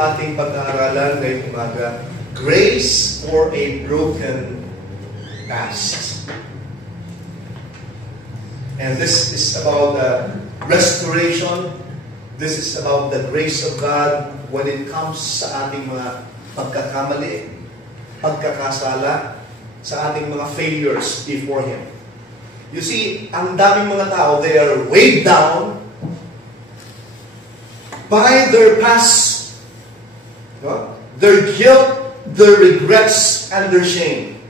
ating pag-aaralan ngayong umaga. Grace for a broken past. And this is about restoration. This is about the grace of God when it comes sa ating mga pagkakamali, pagkakasala, sa ating mga failures before Him. You see, ang daming mga tao, they are weighed down by their past, their guilt, their regrets, and their shame.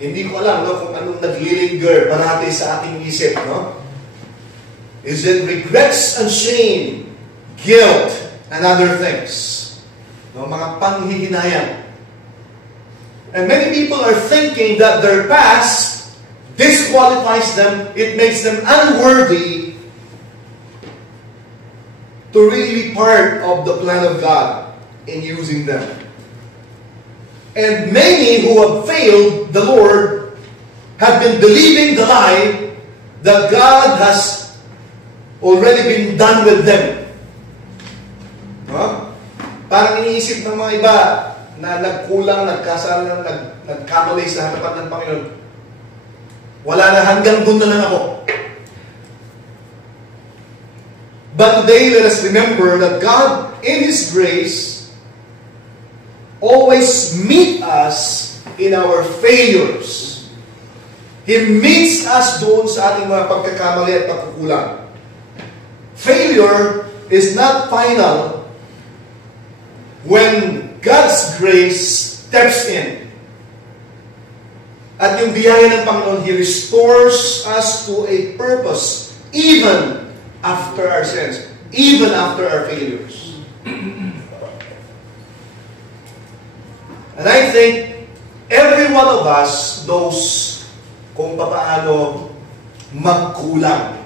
Hindi ko alam kung anong naglilinger parati sa ating isip. Is it regrets and shame, guilt, and other things? Mga panghihinayang. And many people are thinking that their past disqualifies them, it makes them unworthy to really be part of the plan of God in using them. And many who have failed the Lord have been believing the lie that God has already been done with them. Parang iniisip ng mga iba na nagkulang, nagkasala, nagkamali sa harapan ng Panginoon. Wala na, hanggang doon na lang ako. But today, let us remember that God, in His grace, always meet us in our failures. He meets us doon sa ating mga pagkakamali at pagkukulang. Failure is not final when God's grace steps in. At yung biyaya ng Panginoon, He restores us to a purpose even after our sins, even after our failures. And I think every one of us knows kung paano magkulang,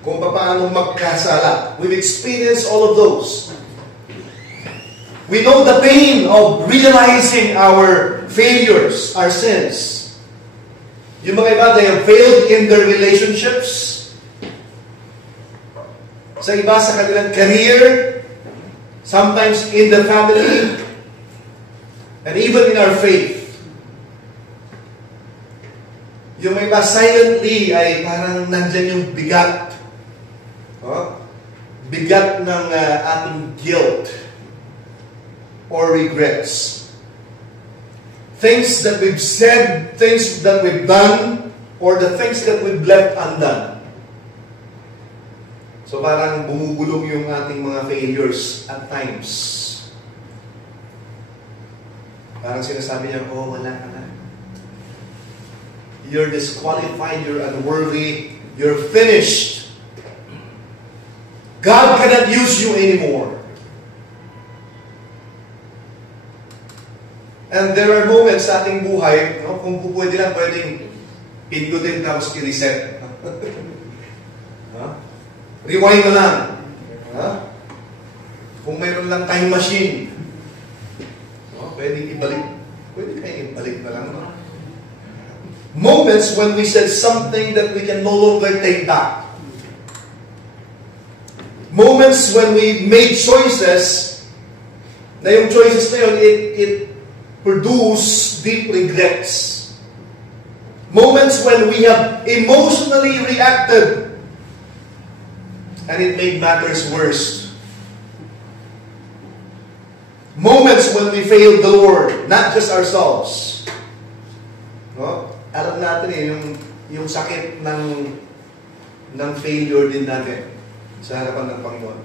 kung paano magkasala. We've experienced all of those. We know the pain of realizing our failures, our sins. Yung mga iba, they have failed in their relationships. Sa iba, sa kanilang career. Sometimes in the family. And even in our faith. Yung mga iba, silently, ay parang nandyan yung bigat. Bigat ng ating guilt or regrets. Things that we've said, things that we've done, or the things that we've left undone. So parang bumubulong yung ating mga failures at times. Parang sinasabi niya, wala ka na. You're disqualified, you're unworthy, you're finished. God cannot use you anymore. And there are moments sa ating buhay, kung pwede lang, pwedeng pindutin tapos i-reset. Rewind na lang. Kung mayroon lang time machine, pwedeng ibalik. Pwede kayo ibalik na lang. Moments when we said something that we can no longer take back. Moments when we made choices, na yung choices na yun, it produce deep regrets. Moments when we have emotionally reacted and it made matters worse. Moments when we failed the Lord, not just ourselves. Alam natin yung sakit ng failure din natin sa harapan ng Panginoon.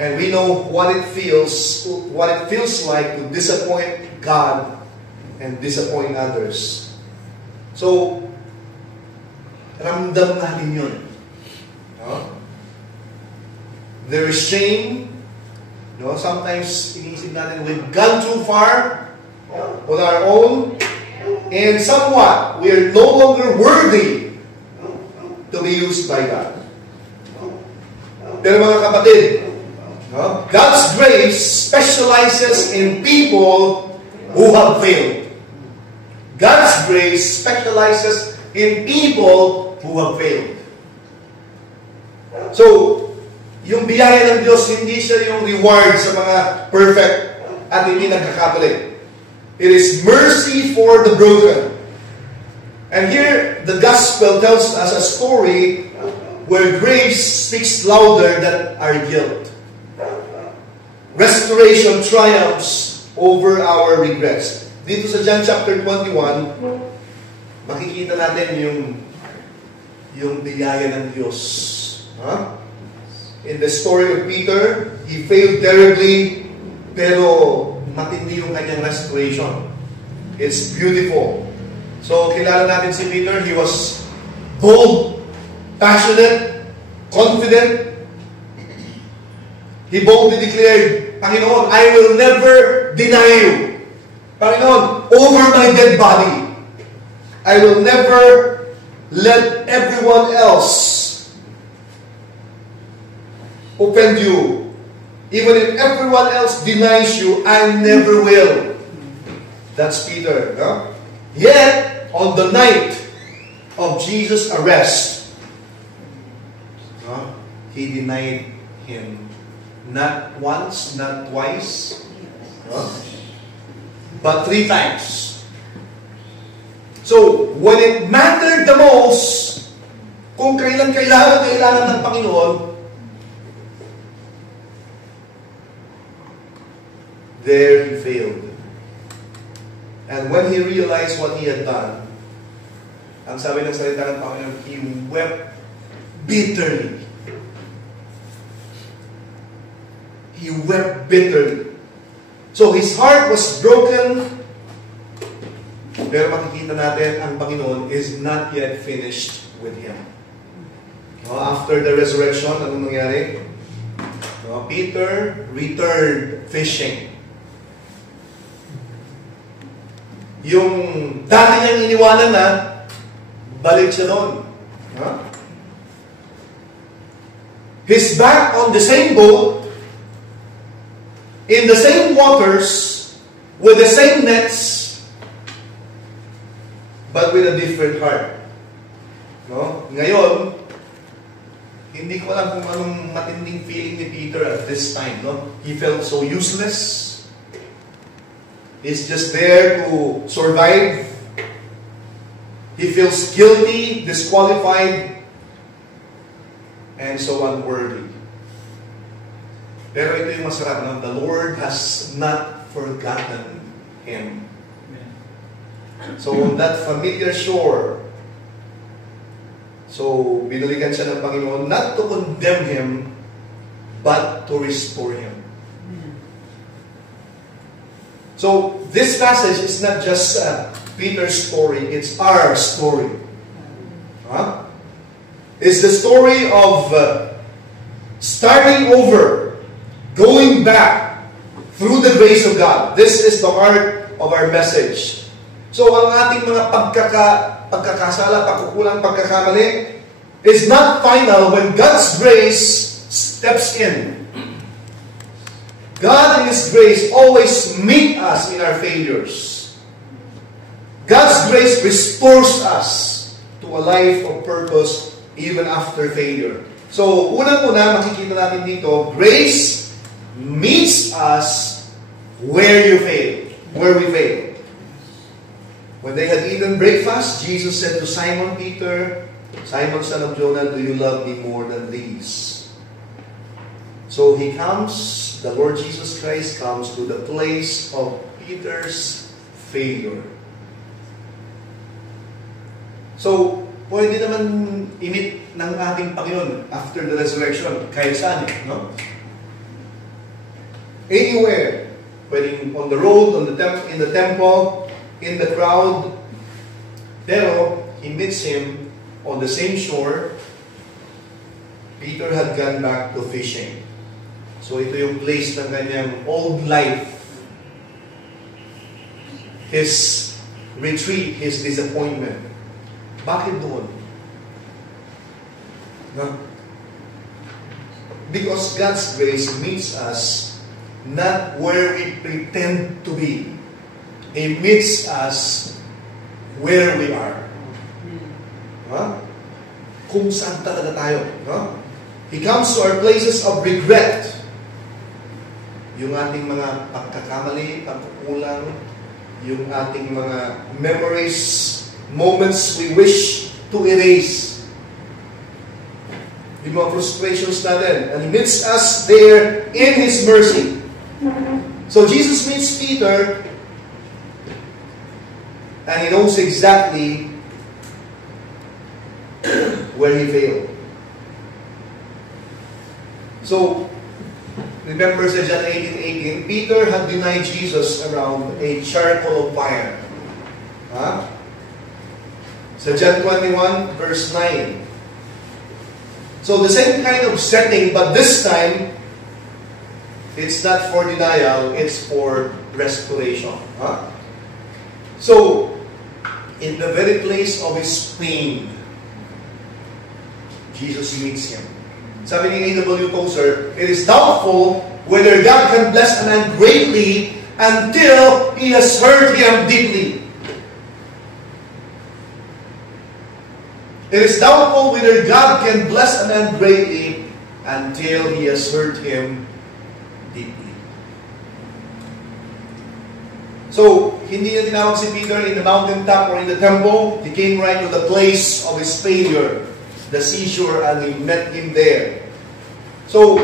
And we know what it feels like to disappoint God and disappoint others. So, ramdam natin yun. There is shame. Sometimes iniisip natin we've gone too far on our own, and somewhat we are no longer worthy to be used by God. Pero mga kapatid, God's grace specializes in people who have failed. God's grace specializes in people who have failed. So, yung biyaya ng Diyos, hindi siya yung reward sa mga perfect at hindi nagkakamali. It is mercy for the broken. And here, the gospel tells us a story where grace speaks louder than our guilt. Restoration triumphs over our regrets. Dito sa John chapter 21, makikita natin yung biyaya ng Diyos. Huh? In the story of Peter, he failed terribly, pero matindi yung kanyang restoration. It's beautiful. So, kilala natin si Peter. He was bold, passionate, confident. He boldly declared, Panginoon, I will never deny you. Panginoon, over my dead body, I will never let everyone else offend you. Even if everyone else denies you, I never will. That's Peter. No? Yet, on the night of Jesus' arrest, he denied him. Not once, not twice, but 3 times. So, when it mattered the most, kung kailan kailangan ng Panginoon, there he failed. And when he realized what he had done, ang sabi ng salita ng Panginoon, he wept bitterly. He wept bitterly. So his heart was broken, pero makikita natin, ang Panginoon is not yet finished with him. After the resurrection, anong nangyari? Peter returned fishing. Yung dati niyang iniwanan na, balik siya doon. He's back on the same boat, in the same waters, with the same nets, but with a different heart. Ngayon, hindi ko alam kung anong matinding feeling ni Peter at this time. He felt so useless. He's just there to survive. He feels guilty, disqualified, and so unworthy. Pero ito yung masarap, the Lord has not forgotten him. So on that familiar shore, so binalikan siya ng Panginoon, not to condemn him, but to restore him. So this passage is not just Peter's story, it's our story. It's the story of starting over, going back through the grace of God. This is the heart of our message. So ang ating mga pagkakasala, pagkukulang, pagkakamali is not final when God's grace steps in. God in His grace always meet us in our failures. God's grace restores us to a life of purpose even after failure. So, unang-una, makikita natin dito, grace meets us where we fail. When they had eaten breakfast, Jesus said to Simon Peter, Simon, son of Jonah, do you love me more than these? So he comes, the Lord Jesus Christ comes to the place of Peter's failure. So, pwede naman imit ng ating Panginoon after the resurrection, kahit saan, no? Anywhere. Pwedeng on the road, in the temple, in the crowd. Pero, he meets him on the same shore. Peter had gone back to fishing. So, ito yung place ng kanyang old life. His retreat, his disappointment. Bakit doon? No? Because God's grace meets us not where we pretend to be. He meets us where we are. Kung saan talaga tayo. No? He comes to our places of regret. Yung ating mga pagkakamali, pagkukulang, yung ating mga memories, moments we wish to erase. Yung mga frustrations natin. And He meets us there in His mercy. So Jesus meets Peter, and He knows exactly where he failed. So, remember sa John 18:18, Peter had denied Jesus around a charcoal fire. Sa John 21, verse 9. So, the same kind of setting, but this time, it's not for denial, it's for restoration. So, in the very place of his pain, Jesus meets him. Sabi ni A.W. Tozer, it is doubtful whether God can bless a man greatly until He has hurt him deeply. It is doubtful whether God can bless a man greatly until He has hurt him deeply. So, hindi niya tinawag si Peter in the mountaintop or in the temple. He came right to the place of his failure, the seashore, and He met him there. So,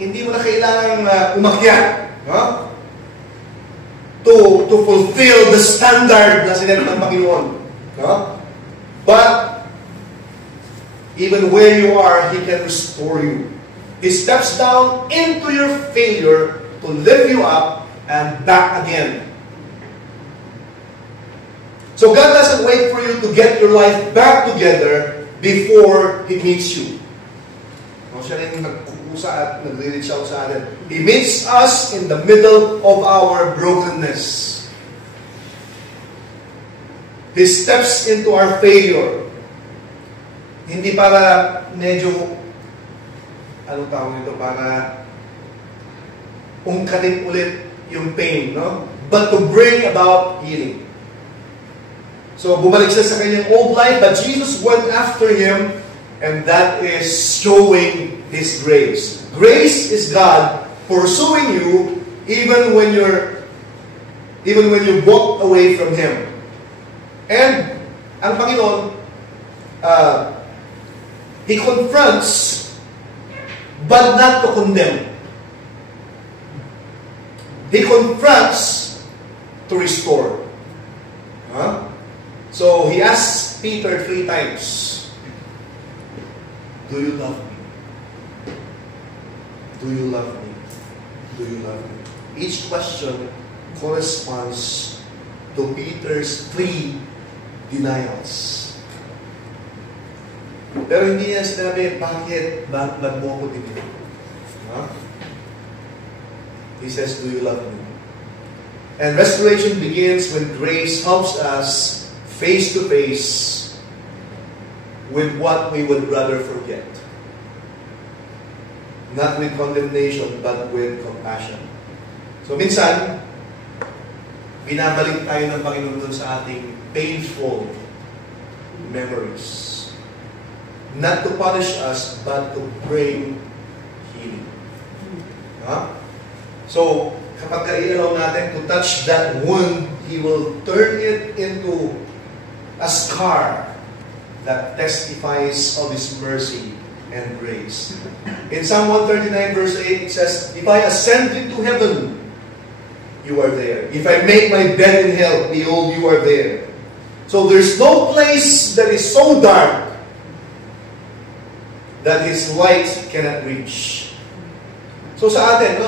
hindi mo na kailangang umakyat to fulfill the standard na sinet ng Panginoon. But, even where you are, He can restore you. He steps down into your failure to lift you up and back again. So God doesn't wait for you to get your life back together before He meets you. Siya rin nagkukusa at nagre-reach out sa atin. He meets us in the middle of our brokenness. He steps into our failure. Hindi para medyo, anong tawag nito, para ungkatin ulit yung pain, no? But to bring about healing. So, bumalik siya sa kanyang old life, but Jesus went after him, and that is showing His grace. Grace is God pursuing you even when you walk away from Him. And ang Panginoon, He confronts but not to condemn. He confronts to restore. So He asks Peter 3 times, do you love me? Do you love me? Do you love me? Each question corresponds to Peter's 3 denials. Pero hindi niya sinabi, bakit mo ako dinil? He says, do you love me? And restoration begins when grace helps us face to face with what we would rather forget. Not with condemnation, but with compassion. So minsan, binabalik tayo ng Panginoon doon sa ating painful memories. Not to punish us, but to bring healing. So, kapag i-allow natin to touch that wound, He will turn it into a scar that testifies of His mercy and grace. In Psalm 139 verse 8, it says, if I ascend into heaven, you are there. If I make my bed in hell, behold, you are there. So there's no place that is so dark that His light cannot reach. So sa atin,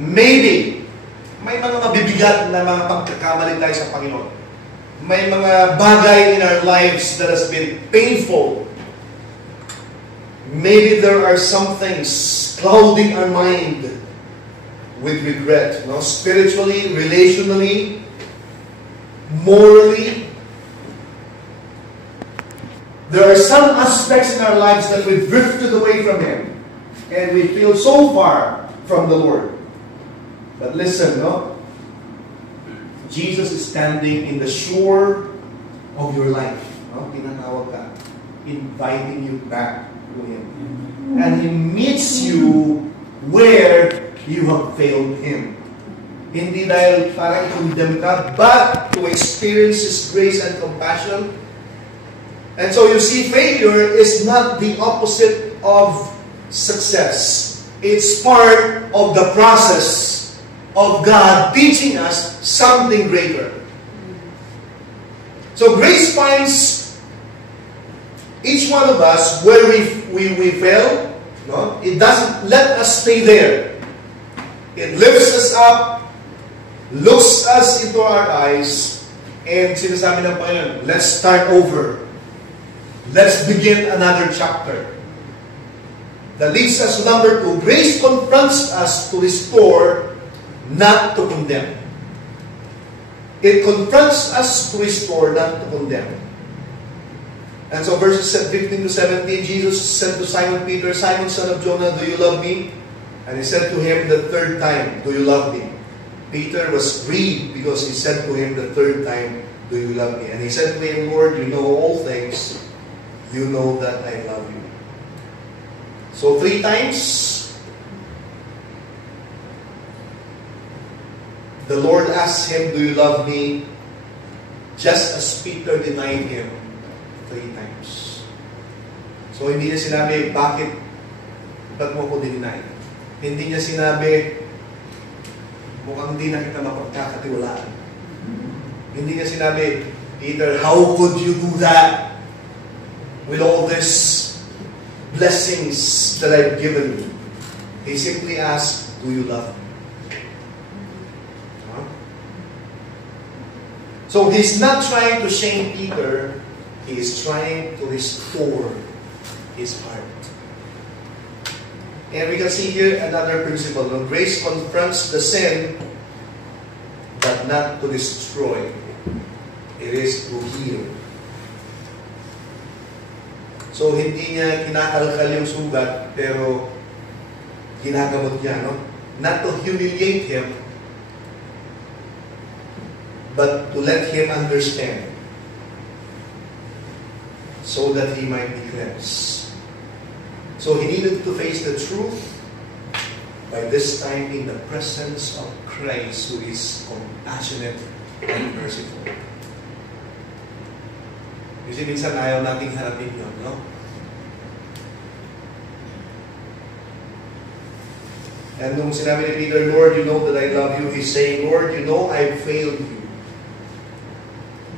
maybe, may mga mabibigat na mga pagkakamali tayo sa Panginoon. May mga bagay in our lives that has been painful. Maybe there are some things clouding our mind with regret. Spiritually, relationally, morally. There are some aspects in our lives that we've drifted away from Him. And we feel so far from the Lord. But listen, Jesus is standing in the shore of your life. Tinatawag ka, inviting you back to Him. and He meets you where you have failed Him. Hindi dahil parang i-condemn ka, but to experience His grace and compassion. And so you see, failure is not the opposite of success. It's part of the process of God teaching us something greater. So grace finds each one of us where we fail. No? It doesn't let us stay there. It lifts us up, looks us into our eyes, and sinasabi ng Panginoon, let's start over. Let's begin another chapter. That leads us to number 2. Grace confronts us to restore, not to condemn. It confronts us to restore, not to condemn. And so verses 15 to 17, Jesus said to Simon Peter, Simon, son of Jonah, do you love me? And he said to him the third time, do you love me? Peter was grieved because he said to him the third time, do you love me? And he said to him, Lord, you know all things. You know that I love you. So 3 times, the Lord asked him, do you love me? Just as Peter denied him 3 times. So hindi niya sinabi, bakit mo ko deny? Hindi niya sinabi, mukhang hindi na kita mapagkakatiwalaan. Hindi niya sinabi, Peter, how could you do that? With all this blessings that I've given you. He simply asked, do you love me? Huh? So he's not trying to shame Peter. He is trying to restore his heart. And we can see here another principle. No? Grace confronts the sin, but not to destroy. It is to heal. So, hindi niya kinakalkal yung sugat, pero ginagamot niya, no? Not to humiliate him, but to let him understand so that he might be cleansed. So, he needed to face the truth by this time in the presence of Christ, who is compassionate and merciful. Kasi minsan ayaw nating harapin yun, no? And nung sinabi ni Peter, Lord, you know that I love you, he's saying, Lord, you know I've failed you,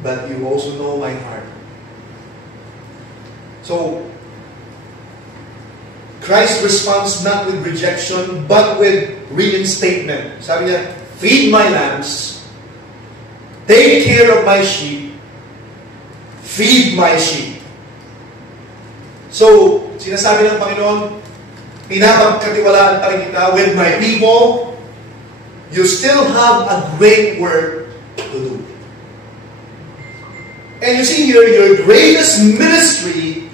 but you also know my heart. So, Christ responds not with rejection, but with reinstatement. Sabi niya, feed my lambs, take care of my sheep, feed my sheep. So, sinasabi ng Panginoon, pinapagkatiwalaan pa rin kita with my people, you still have a great work to do. And you see here, your greatest ministry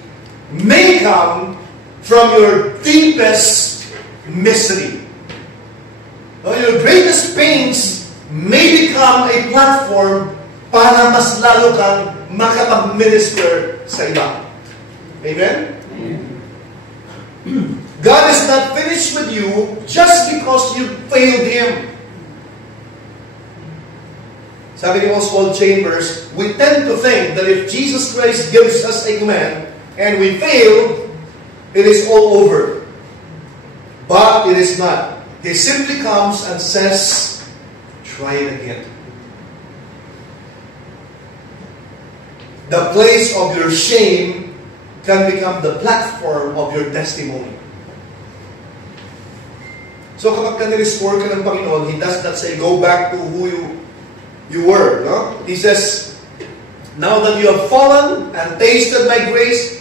may come from your deepest misery. Your greatest pains may become a platform para mas lalo kang makapag-minister sa iba. Amen? God is not finished with you just because you failed Him. Sabi ni Oswald Chambers, we tend to think that if Jesus Christ gives us a command and we fail, it is all over. But it is not. He simply comes and says, try it again. The place of your shame can become the platform of your testimony. So kapag ka-restore ka ng Panginoon, He does not say, go back to who you were. No? He says, now that you have fallen and tasted my grace,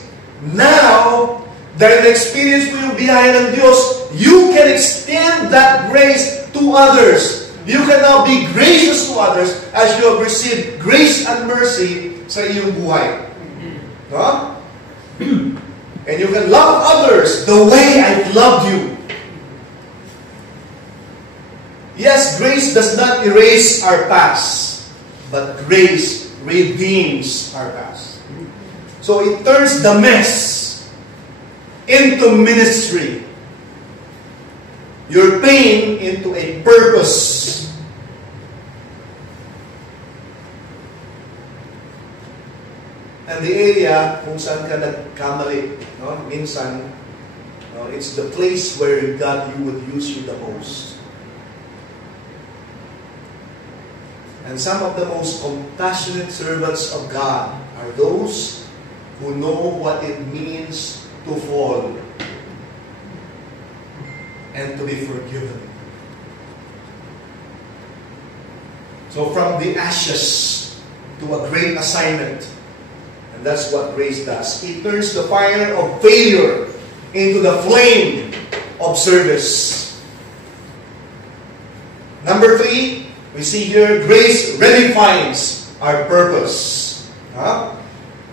now, dahil na-experience mo yung biyaya ng Diyos, you can extend that grace to others. You can now be gracious to others as you have received grace and mercy sa iyong buhay. No? And you can love others the way I've loved you. Yes, grace does not erase our past, but grace redeems our past. So it turns the mess into ministry. Your pain into a purpose. And the area kung saan ka nagkamali, no? Minsan, no, it's the place where God would use you the most. And some of the most compassionate servants of God are those who know what it means to fall and to be forgiven. So from the ashes to a great assignment. And that's what grace does. It turns the fire of failure into the flame of service. Number 3, we see here, grace redefines our purpose.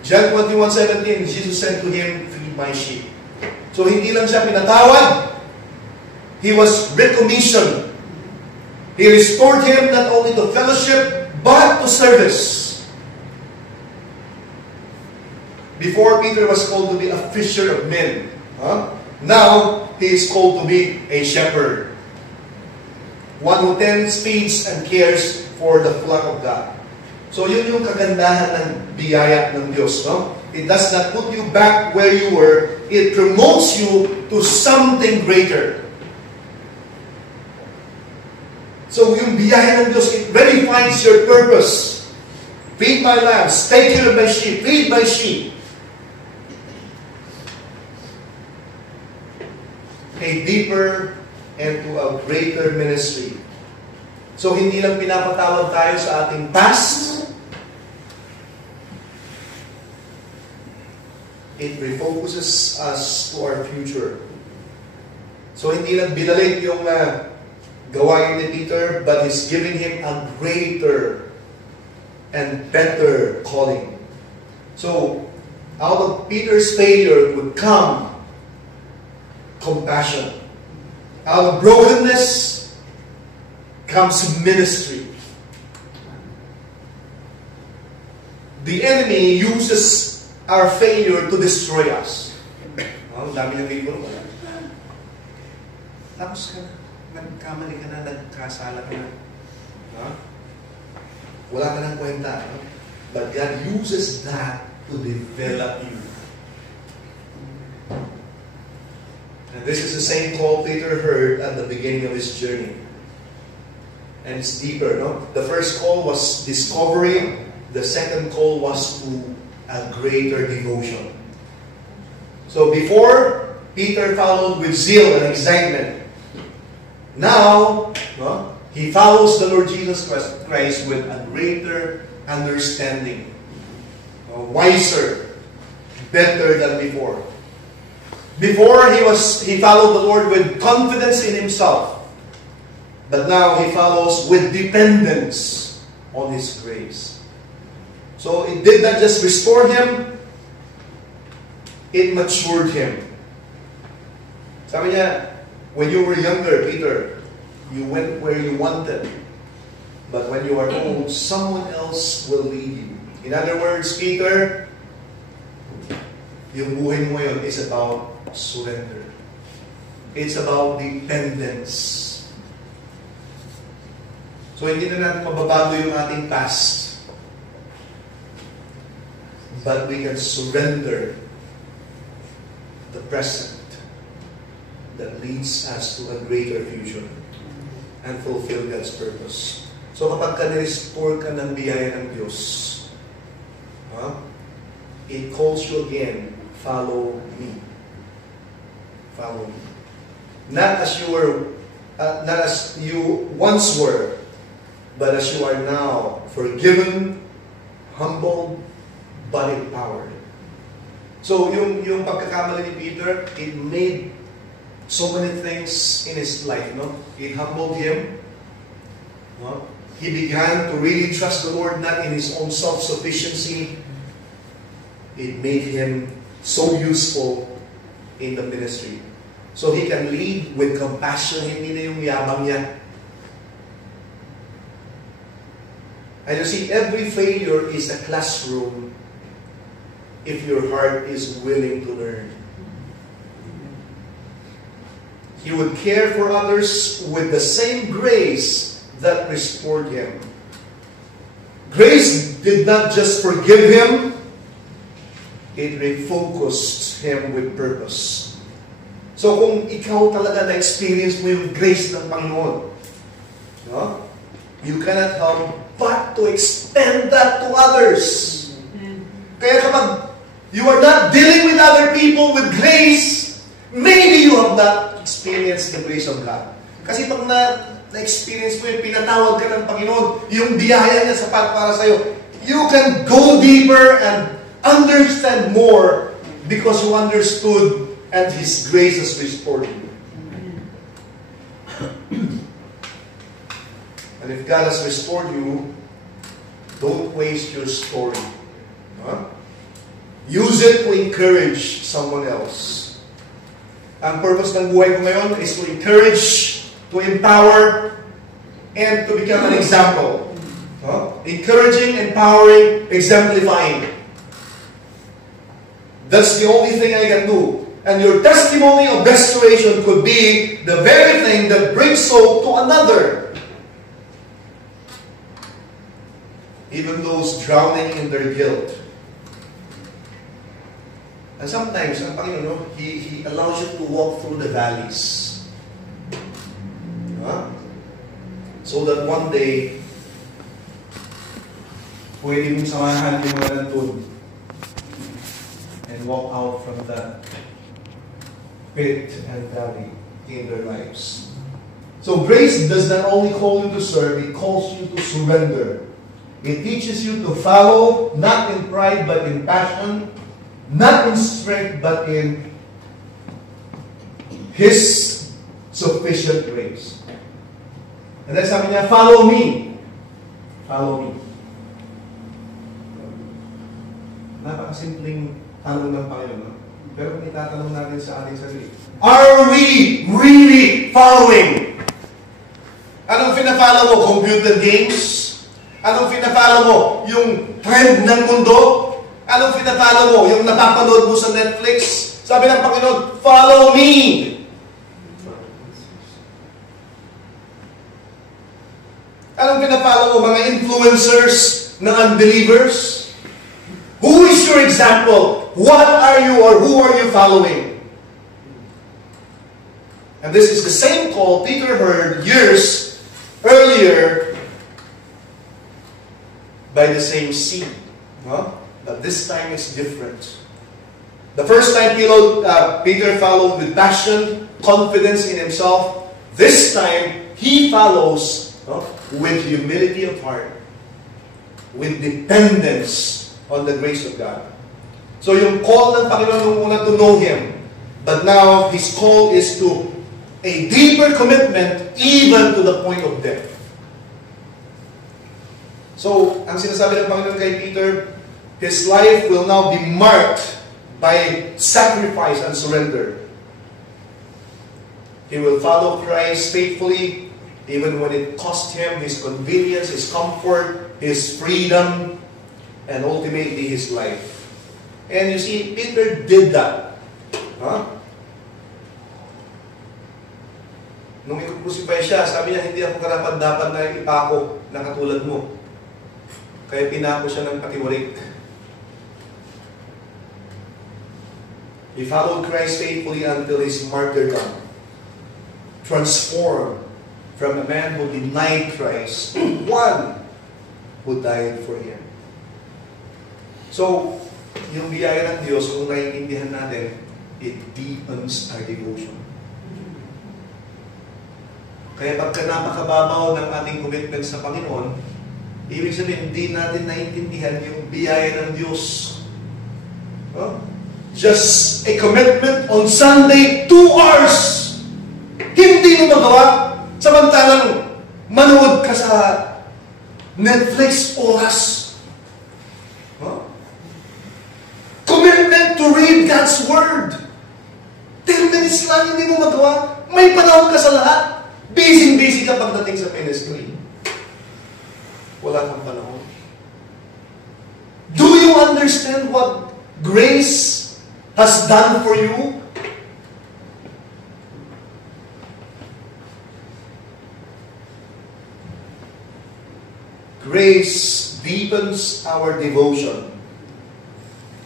John 21:17, Jesus said to him, "Feed my sheep." So hindi lang siya pinatawad, he was recommissioned. He restored him not only to fellowship, but to service. Before, Peter was called to be a fisher of men. Now, he is called to be a shepherd. One who tends, feeds, and cares for the flock of God. So, yun yung kagandahan ng biyaya ng Diyos. No? It does not put you back where you were. It promotes you to something greater. So, yung biyaya ng Diyos, it redefines your purpose. Feed my lambs, take care of my sheep, feed my sheep. A deeper and to a greater ministry. So, hindi lang pinapatawag tayo sa ating past. It refocuses us to our future. So, hindi lang binalik yung gawain ni Peter, but He's giving him a greater and better calling. So, out of Peter's failure would come compassion. Out of brokenness comes ministry. The enemy uses our failure to destroy us. Ang dami ng libro ko. Tapos ka na, nagkamali ka na, nagkasala ka na. Wala ka ng kwenta. But God uses that to develop you. And this is the same call Peter heard at the beginning of his journey. And it's deeper, no? The first call was discovery. The second call was to a greater devotion. So before, Peter followed with zeal and excitement. Now, no, he follows the Lord Jesus Christ with a greater understanding. Wiser, better than before. Before, he followed the Lord with confidence in himself. But now he follows with dependence on His grace. So it did not just restore him, it matured him. Sabi niya, when you were younger, Peter, you went where you wanted. But when you are old, someone else will lead you. In other words, Peter, yung buhay mo yun is about surrender. It's about dependence. So, hindi na natin mababago yung ating past. But we can surrender the present that leads us to a greater future and fulfill God's purpose. So, kapag ka-restore ka ng biyaya ng Diyos, it calls you again, follow me. Follow me. Not as you once were, but as you are now, forgiven, humbled, but empowered. So, yung pagkakamali ni Peter, it made so many things in his life, no? It humbled him. No? He began to really trust the Lord, not in his own self-sufficiency. It made him so useful in the ministry. So he can lead with compassion, hindi na yung yabang niya. And you see, every failure is a classroom if your heart is willing to learn. he would care for others with the same grace that restored him. Grace did not just forgive him, it refocused him with purpose. So kung ikaw talaga na-experience mo yung grace ng Panginoon, no? You cannot help but to extend that to others. Kaya kapag you are not dealing with other people with grace, maybe you have not experienced the grace of God. Kasi pag na-experience mo yung pinatawag ka ng Panginoon, yung biyaya niya sapat para sa'yo, you can go deeper and understand more because you understood and His grace has restored you. And if God has restored you, don't waste your story. Huh? Use it to encourage someone else. Ang purpose ng buhay ko ngayon is to encourage, to empower, and to become an example. Huh? Encouraging, empowering, exemplifying. That's the only thing I can do. And your testimony of restoration could be the very thing that brings hope to another. Even those drowning in their guilt. And sometimes, ang Panginoon, He allows you to walk through the valleys. Huh? So that one day, pwede mong samahan yung mga nandun and walk out from that pit and valley in their lives. So grace does not only call you to serve, it calls you to surrender. It teaches you to follow, not in pride but in passion, not in strength but in His sufficient grace. And then sabi niya, follow me. Follow me. Napakasimpleng tanong ng Panginoon. No? Pero kung itatanong natin sa ating sarili, are we really following? Anong pinafollow mo? Computer games? Anong pinafollow mo? Yung trend ng mundo? Anong pinafollow mo? Yung napapanood mo sa Netflix? Sabi ng Panginoon, follow me! Anong pinafollow mo? Mga influencers na unbelievers? Who is your example? What are you or who are you following? And this is the same call Peter heard years earlier by the same seed. Huh? But this time it's different. The first time Peter followed with passion, confidence in himself. This time, he follows with humility of heart, with dependence on the grace of God. So yung call ng Panginoon nung una to know Him, but now His call is to a deeper commitment even to the point of death. So, ang sinasabi ng Panginoon kay Peter, his life will now be marked by sacrifice and surrender. He will follow Christ faithfully, even when it cost him his convenience, his comfort, his freedom, and ultimately his life. And you see, Peter did that. Huh? Nung i-crucify siya, sabi niya, hindi ako karapat-dapat na ipako na katulad mo. Kaya pinako siya ng patiwarik. He followed Christ faithfully until his martyrdom. Transformed from a man who denied Christ to one who died for him. So, yung biyaya ng Diyos, kung naiintindihan natin, it deepens our devotion. Kaya pagka napakababaw ng ating commitment sa Panginoon, ibig sabihin, hindi natin naiintindihan yung biyaya ng Diyos. Huh? Just a commitment on Sunday, 2 hours. Hindi mo magawa. Samantalang manood ka sa Netflix oras. Huh? Commitment to read God's Word. 10 minutes lang, hindi mo magawa. May panahon ka sa lahat. Busy-busy ka pagdating sa ministry. Wala kang panahon. Do you understand what grace has done for you? grace deepens our devotion.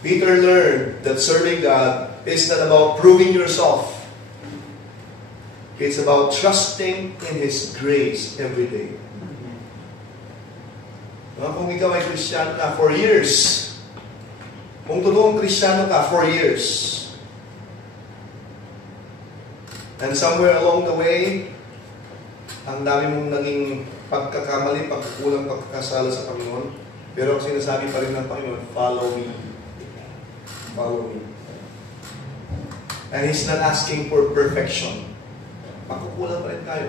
Peter learned that serving God is not about proving yourself. It's about trusting in His grace every day. Kung ikaw ay Kristiyano ka for years, kung totoong Kristiyano ka for years, and somewhere along the way, ang dami mong naging pagkakamali, pagkukulang, pagkakasala sa Panginoon, pero ang sinasabi pa rin ng Panginoon, follow me. Follow me. And He's not asking for perfection. Pagkukulang pa rin tayo.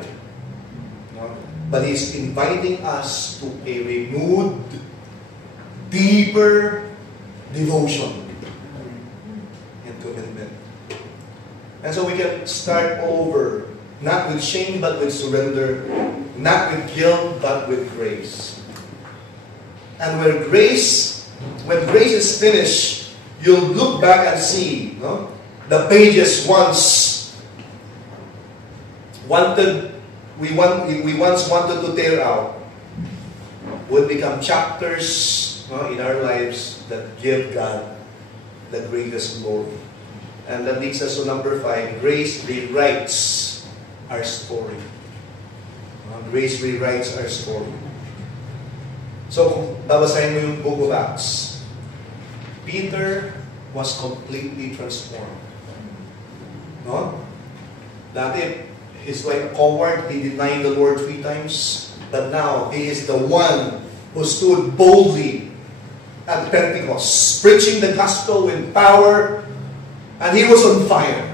No? But He's inviting us to a renewed, deeper devotion and commitment. And so we can start over, not with shame but with surrender, not with guilt but with grace. And when grace is finished, you'll look back and see, no? The pages we once wanted to tear out would become chapters, no, in our lives that give God the greatest glory. And that leads us to number 5. Grace rewrites our story. Grace rewrites our story. So, kung babasahin mo yung book of Acts, Peter was completely transformed. No? Dati, he's like a coward. He denied the Lord 3 times. But now, he is the one who stood boldly at Pentecost, preaching the gospel with power, and he was on fire.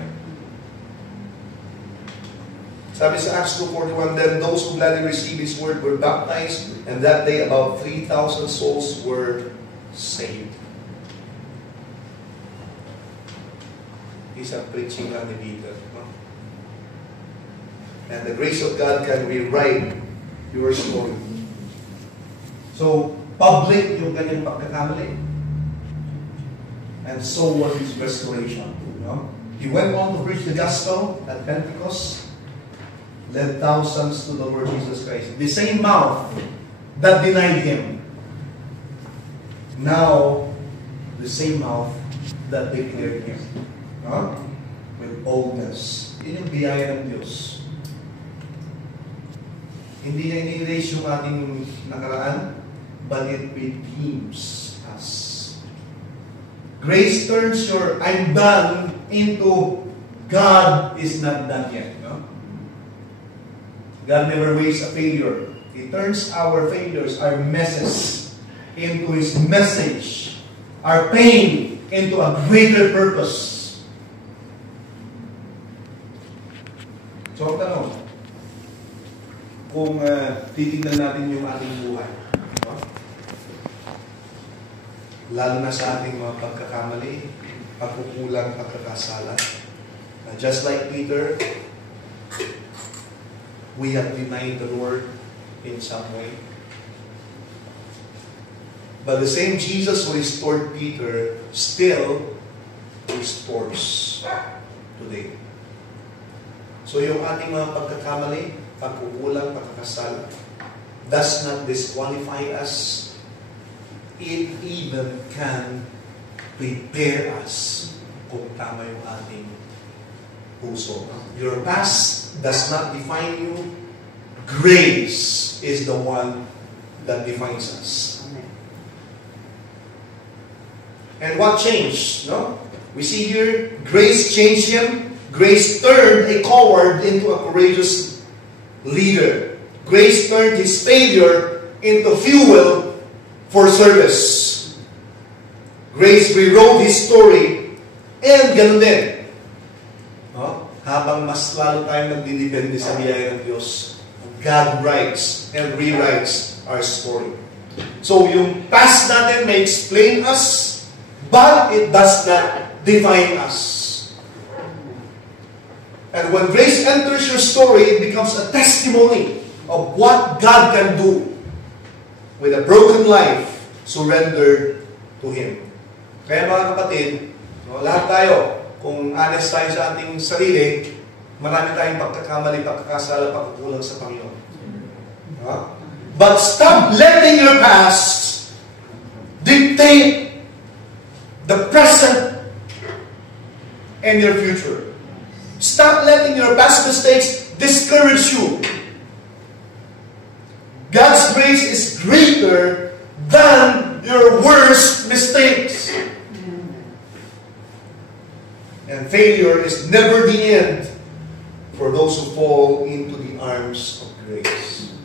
Sabi sa Acts 2:41, then those who gladly received His word were baptized, and that day about 3,000 souls were saved. Isang preaching lang ni Peter. No? And the grace of God can rewrite your story. So, public yung kanyang pagkakamali. And so was His restoration. No? He went on to preach the gospel at Pentecost, led thousands to the Lord Jesus Christ. The same mouth that denied Him, now the same mouth that declared Him. No? With boldness. Yun yung biyaya ng Diyos. Hindi niya ini-erase yung ating nakaraan, but it redeems us. Grace turns your I'm done into God is not done yet. No? God never wastes a failure. He turns our failures, our messes, into His message. Our pain into a greater purpose. So, ang tanong, kung titignan natin yung ating buhay, no? Lalo na sa ating mga pagkakamali, pagkukulang, pagkakasala, just like Peter, we have denied the Lord in some way. But the same Jesus who restored Peter still restores today. So yung ating mga pagkakamali, pagkukulang, pagkakasala, does not disqualify us. It even can prepare us kung tama yung ating puso. Your past does not define you. Grace is the one that defines us. And what changed? No? We see here, grace changed him. Grace turned a coward into a courageous leader. Grace turned his failure into fuel for service. Grace rewrote his story. And ganun din. No? Habang mas lalo tayong nagdidepende sa biyaya ng Diyos, God writes and rewrites our story. So yung past natin may explain us, but it does not define us. And when grace enters your story, it becomes a testimony of what God can do with a broken life surrendered to Him. Kaya mga kapatid, no, lahat tayo, kung honest tayo sa ating sarili, marami tayong pagkakamali, pagkakasala, pagkukulang sa Panginoon. No? But stop letting your past dictate the present and your future. Stop letting your past mistakes discourage you. God's grace is greater than your worst mistakes. And failure is never the end for those who fall into the arms of grace.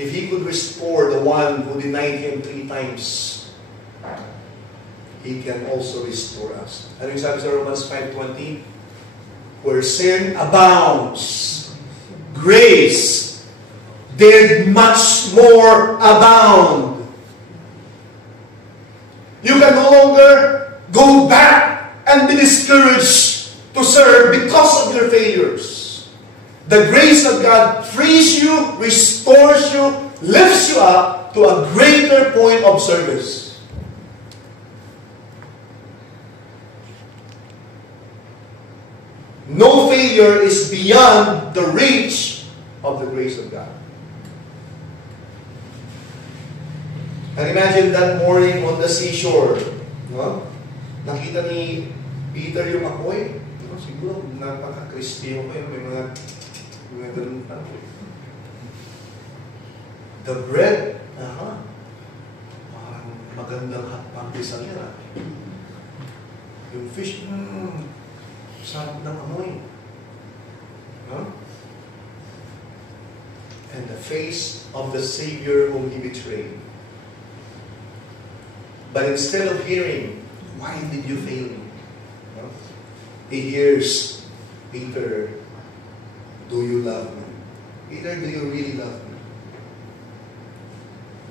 If He could restore the one who denied Him 3 times, He can also restore us. Ano yung sabi sa Romans 5:20? Where sin abounds, grace did much more abound. You can no longer go back and be discouraged to serve because of your failures. The grace of God frees you, restores you, lifts you up to a greater point of service. No failure is beyond the reach of the grace of God. And imagine that morning on the seashore. No? Nakita ni Peter yung apoy. No? Siguro napaka-crispy yung apoy. May mga ganun pa. The bread, parang magandang pagdisal yan. Yung fish, sarap ng amoy. No? And the face of the Savior whom He betrayed. But instead of hearing, why did you fail me? No? He hears, Peter, do you love me? Peter, do you really love me?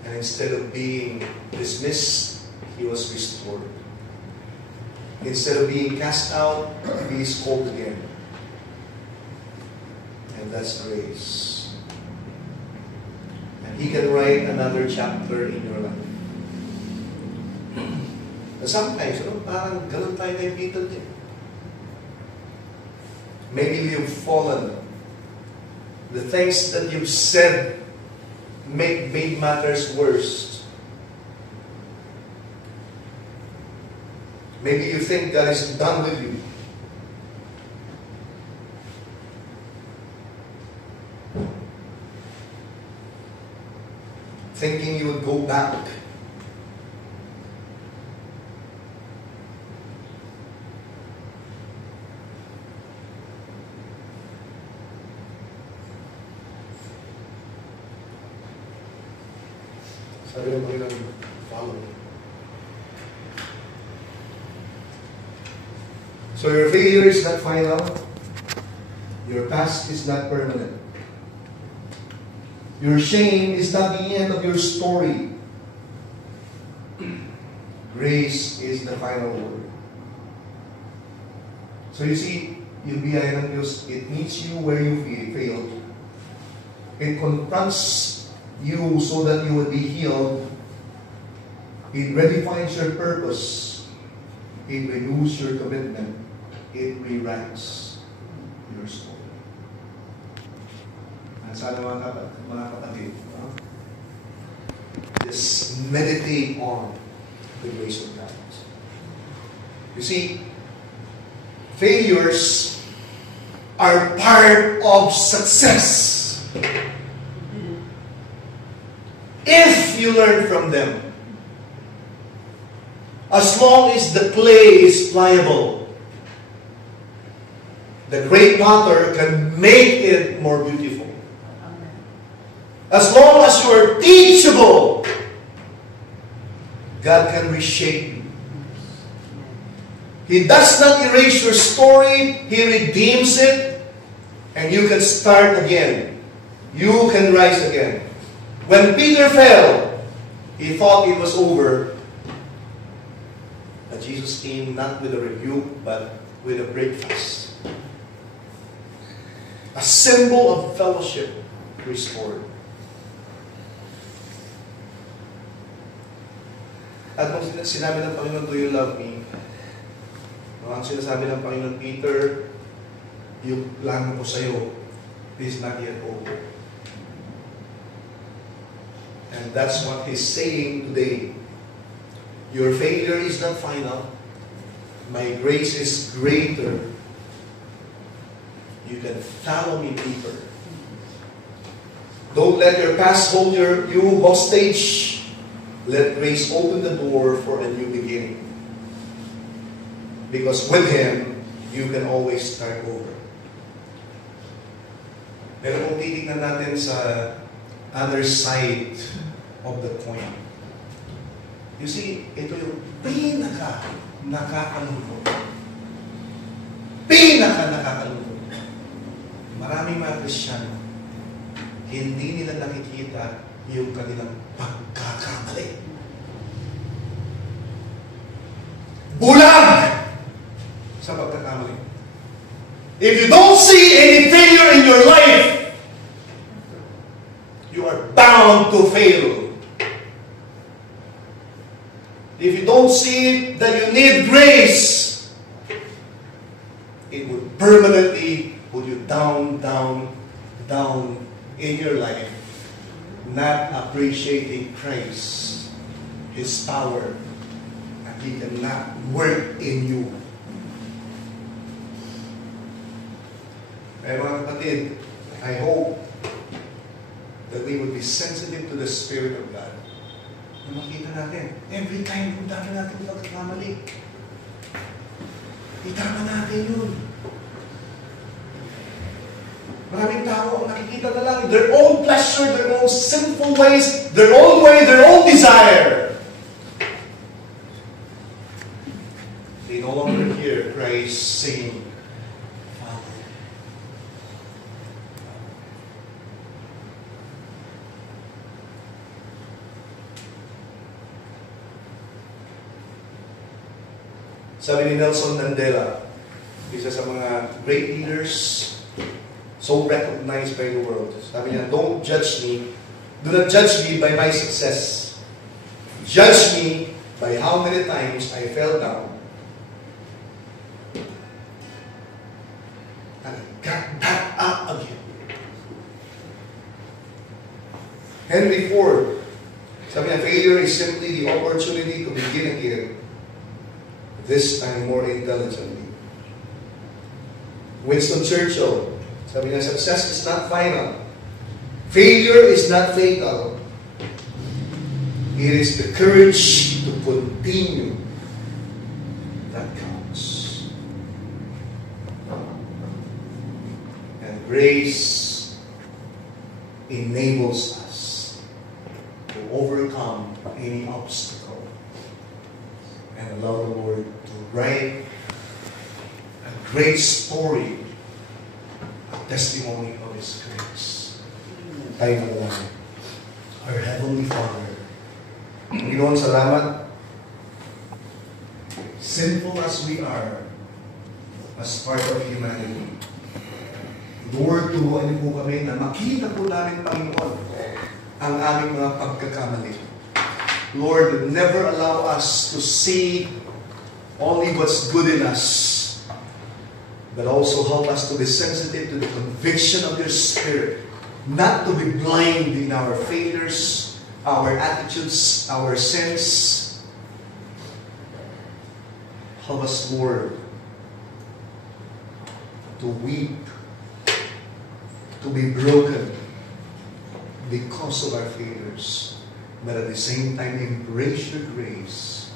And instead of being dismissed, he was restored. Instead of being cast out, he is called again. And that's grace. And He can write another chapter in your life. Sometimes, parang ganun tayo kay Peter din. Maybe you've fallen. The things that you've said made matters worse. Maybe you think God is done with you. Thinking you would go back. Sabi ng Panginoon, follow me. So your failure is not final. Your past is not permanent. Your shame is not the end of your story. Grace is the final word. So you see, yung biyaya ng Diyos, it meets you where you failed. It confronts you so that you would be healed. It redefines your purpose. It renews your commitment. It rewrites your story. And sana mga kapatid, just meditate on the grace of God. You see, failures are part of success. If you learn from them, as long as the clay is pliable, the great potter can make it more beautiful. As long as you are teachable, God can reshape you. He does not erase your story, He redeems it, and you can start again. You can rise again. When Peter fell, he thought it was over. But Jesus came not with a rebuke, but with a breakfast. A symbol of fellowship restored. At kung sinabi ng Panginoon, do you love me? Ang sinasabi ng Panginoon, Peter, yung plano ko sa'yo is not yet over. And that's what he's saying today. Your failure is not final. My grace is greater. You can follow me deeper. Don't let your past hold you hostage. Let grace open the door for a new beginning. Because with Him, you can always start over. Pero kung titignan natin sa other side of the coin, you see, ito yung nakakalungkot. Nakakalungkot. Maraming mga Kristiyano, hindi nila nakikita yung kanilang pagkakamali. Bulag sa pagkakamali. If you don't see any failure in your life, you are bound to fail. If you don't see that you need grace, it would permanently put you down in your life, not appreciating Christ, His power, and He cannot work in you. Kaya mga kapatid, I hope that we would be sensitive to the Spirit of God. Na makita natin, every time kung dami natin pagkakamali, itama natin yun. Maraming tao ang nakikita na lang their own pleasure, their own sinful ways, their own way, their own desire. They no longer hear Christ saying, Father. Sabi ni Nelson Mandela, isa sa mga great leaders, so recognized by the world. Sabi niya, don't judge me. Do not judge me by my success. Judge me by how many times I fell down and got back up again. Henry Ford, sabi niya, failure is simply the opportunity to begin again, this time more intelligently. Winston Churchill, sabi niya, success is not final. Failure is not fatal. It is the courage to continue that counts. And grace enables us to overcome any obstacle and allow the Lord to write a great story, testimony of His grace. Tayo na lang. Our Heavenly Father, Panginoon, salamat. Sinful as we are, as part of humanity, Lord, turuan niyo po kami na makita po namin, Panginoon, ang aming mga pagkakamali. Lord, never allow us to see only what's good in us, but also help us to be sensitive to the conviction of your Spirit, not to be blind in our failures, our attitudes, our sins. Help us, Lord, to weep, to be broken because of our failures, but at the same time embrace your grace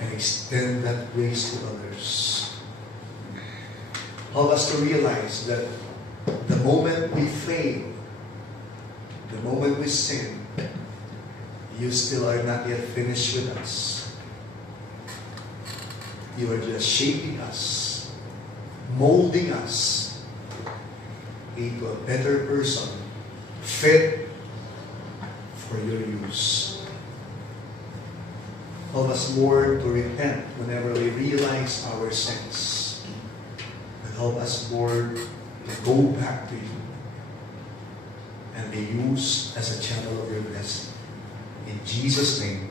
and extend that grace to others. Help us to realize that the moment we fail, the moment we sin, you still are not yet finished with us. You are just shaping us, molding us into a better person, fit for your use. Help us, Lord, to repent whenever we realize our sins. Help us, Lord, to go back to you and be used as a channel of your blessing. In Jesus' name,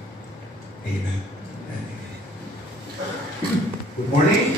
amen and amen. Good morning.